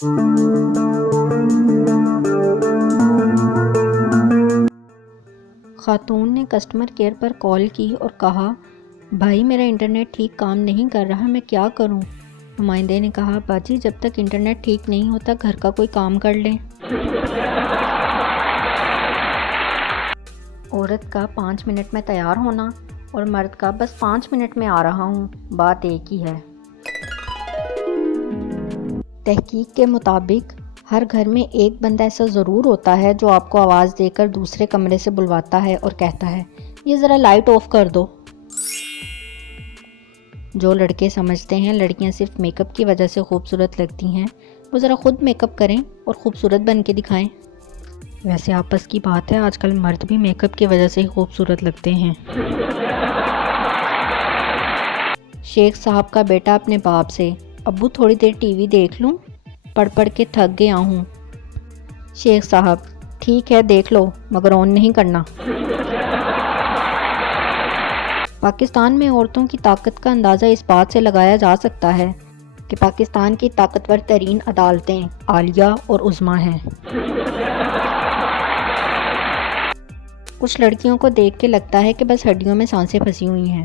خاتون نے customer care پر کال کی اور کہا، بھائی میرا انٹرنیٹ ٹھیک کام نہیں کر رہا، میں کیا کروں؟ نمائندے نے کہا، باجی جب تک انٹرنیٹ ٹھیک نہیں ہوتا گھر کا کوئی کام کر لیں۔ عورت کا 5 منٹ میں تیار ہونا اور مرد کا بس 5 منٹ میں آ رہا ہوں، بات ایک ہی ہے۔ تحقیق کے مطابق ہر گھر میں ایک بندہ ایسا ضرور ہوتا ہے جو آپ کو آواز دے کر دوسرے کمرے سے بلواتا ہے اور کہتا ہے، یہ ذرا لائٹ آف کر دو۔ جو لڑکے سمجھتے ہیں لڑکیاں صرف میک اپ کی وجہ سے خوبصورت لگتی ہیں، وہ ذرا خود میک اپ کریں اور خوبصورت بن کے دکھائیں۔ ویسے آپس کی بات ہے، آج کل مرد بھی میک اپ کی وجہ سے ہی خوبصورت لگتے ہیں۔ شیخ صاحب کا بیٹا اپنے باپ سے، ابو تھوڑی دیر ٹی وی دیکھ لوں؟ پڑھ پڑھ کے تھک گیا ہوں۔ شیخ صاحب، ٹھیک ہے دیکھ لو مگر آن نہیں کرنا۔ پاکستان میں عورتوں کی طاقت کا اندازہ اس بات سے لگایا جا سکتا ہے کہ پاکستان کی طاقتور ترین عدالتیں عالیہ اور عظمیٰ ہیں۔ کچھ لڑکیوں کو دیکھ کے لگتا ہے کہ بس ہڈیوں میں سانسیں پھنسی ہوئی ہیں۔